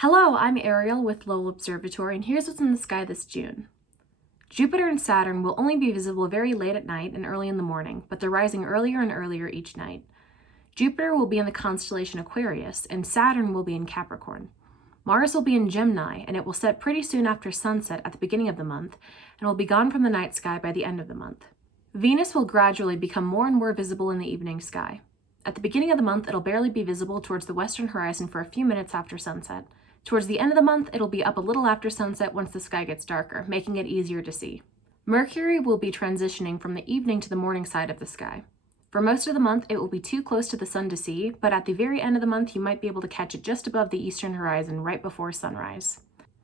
Hello, I'm Ariel with Lowell Observatory, and here's what's in the sky this June. Jupiter and Saturn will only be visible very late at night and early in the morning, but they're rising earlier and earlier each night. Jupiter will be in the constellation Aquarius, and Saturn will be in Capricorn. Mars will be in Gemini, and it will set pretty soon after sunset at the beginning of the month, and will be gone from the night sky by the end of the month. Venus will gradually become more and more visible in the evening sky. At the beginning of the month, it'll barely be visible towards the western horizon for a few minutes after sunset. Towards the end of the month, it'll be up a little after sunset once the sky gets darker, making it easier to see. Mercury will be transitioning from the evening to the morning side of the sky. For most of the month, it will be too close to the sun to see, but at the very end of the month, you might be able to catch it just above the eastern horizon right before sunrise.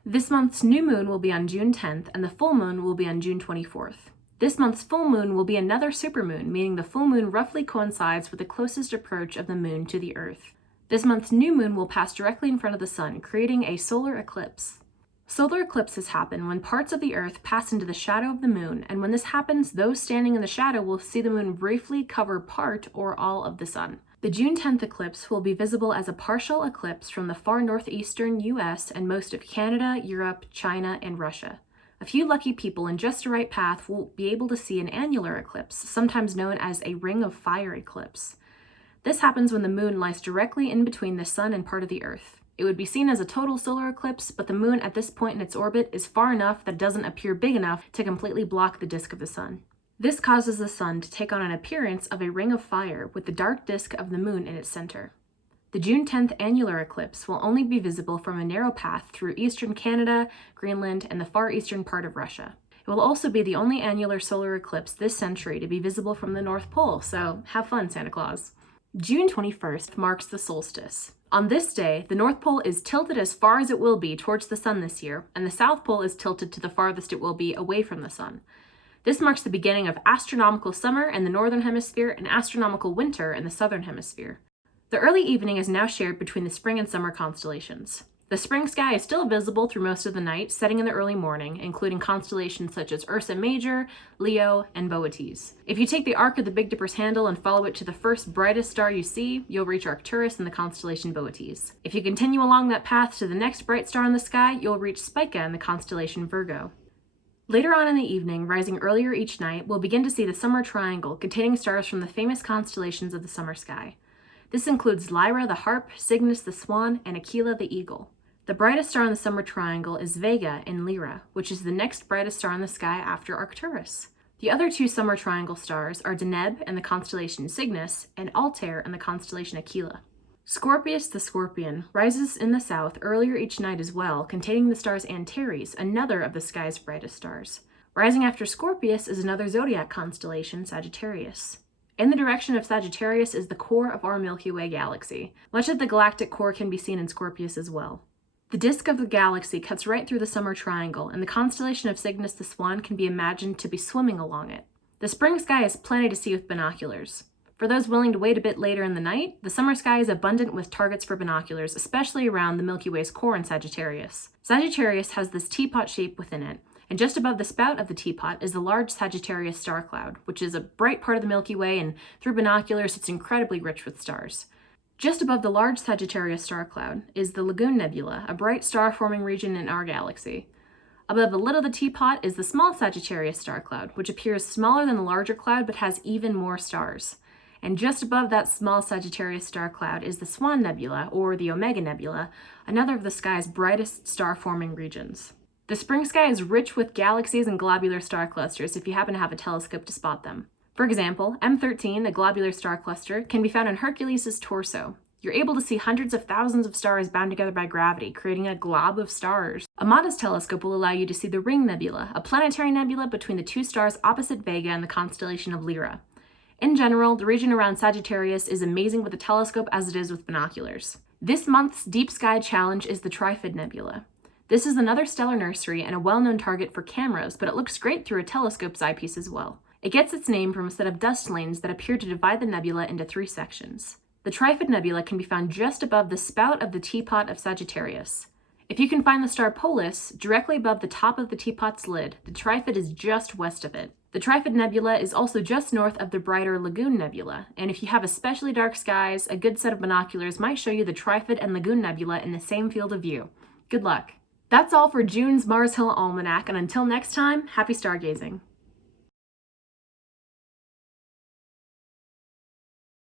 This month's new moon will be on June 10th, and the full moon will be on June 24th. This month's full moon will be another supermoon, meaning the full moon roughly coincides with the closest approach of the moon to the Earth. This month's new moon will pass directly in front of the sun, creating a solar eclipse. Solar eclipses happen when parts of the Earth pass into the shadow of the moon, and when this happens, those standing in the shadow will see the moon briefly cover part or all of the sun. The June 10th eclipse will be visible as a partial eclipse from the far northeastern US and most of Canada, Europe, China, and Russia. A few lucky people in just the right path will be able to see an annular eclipse, sometimes known as a ring of fire eclipse. This happens when the moon lies directly in between the sun and part of the Earth. It would be seen as a total solar eclipse, but the moon at this point in its orbit is far enough that it doesn't appear big enough to completely block the disk of the sun. This causes the sun to take on an appearance of a ring of fire with the dark disk of the moon in its center. The June 10th annular eclipse will only be visible from a narrow path through eastern Canada, Greenland, and the far eastern part of Russia. It will also be the only annular solar eclipse this century to be visible from the North Pole, so have fun, Santa Claus. June 21st marks the solstice. On this day, the North Pole is tilted as far as it will be towards the sun this year, and the South Pole is tilted to the farthest it will be away from the sun. This marks the beginning of astronomical summer in the northern hemisphere and astronomical winter in the southern hemisphere. The early evening is now shared between the spring and summer constellations. The spring sky is still visible through most of the night, setting in the early morning, including constellations such as Ursa Major, Leo, and Boötes. If you take the arc of the Big Dipper's handle and follow it to the first brightest star you see, you'll reach Arcturus in the constellation Boötes. If you continue along that path to the next bright star in the sky, you'll reach Spica in the constellation Virgo. Later on in the evening, rising earlier each night, we'll begin to see the summer triangle containing stars from the famous constellations of the summer sky. This includes Lyra the Harp, Cygnus the Swan, and Aquila the Eagle. The brightest star in the summer triangle is Vega in Lyra, which is the next brightest star in the sky after Arcturus. The other two summer triangle stars are Deneb in the constellation Cygnus and Altair in the constellation Aquila. Scorpius the Scorpion rises in the south earlier each night as well, containing the stars Antares, another of the sky's brightest stars. Rising after Scorpius is another zodiac constellation, Sagittarius. In the direction of Sagittarius is the core of our Milky Way galaxy. Much of the galactic core can be seen in Scorpius as well. The disk of the galaxy cuts right through the summer triangle, and the constellation of Cygnus the Swan can be imagined to be swimming along it. The spring sky is plenty to see with binoculars. For those willing to wait a bit later in the night, the summer sky is abundant with targets for binoculars, especially around the Milky Way's core in Sagittarius. Sagittarius has this teapot shape within it, and just above the spout of the teapot is the large Sagittarius star cloud, which is a bright part of the Milky Way, and through binoculars it's incredibly rich with stars. Just above the large Sagittarius star cloud is the Lagoon Nebula, a bright star-forming region in our galaxy. Above the lid of the teapot is the small Sagittarius star cloud, which appears smaller than the larger cloud but has even more stars. And just above that small Sagittarius star cloud is the Swan Nebula, or the Omega Nebula, another of the sky's brightest star-forming regions. The spring sky is rich with galaxies and globular star clusters if you happen to have a telescope to spot them. For example, M13, a globular star cluster, can be found in Hercules' torso. You're able to see hundreds of thousands of stars bound together by gravity, creating a glob of stars. A modest telescope will allow you to see the Ring Nebula, a planetary nebula between the two stars opposite Vega and the constellation of Lyra. In general, the region around Sagittarius is amazing with a telescope as it is with binoculars. This month's Deep Sky Challenge is the Trifid Nebula. This is another stellar nursery and a well-known target for cameras, but it looks great through a telescope's eyepiece as well. It gets its name from a set of dust lanes that appear to divide the nebula into three sections. The Trifid Nebula can be found just above the spout of the teapot of Sagittarius. If you can find the star Polis, directly above the top of the teapot's lid, the Trifid is just west of it. The Trifid Nebula is also just north of the brighter Lagoon Nebula, and if you have especially dark skies, a good set of binoculars might show you the Trifid and Lagoon Nebula in the same field of view. Good luck! That's all for June's Mars Hill Almanac, and until next time, happy stargazing!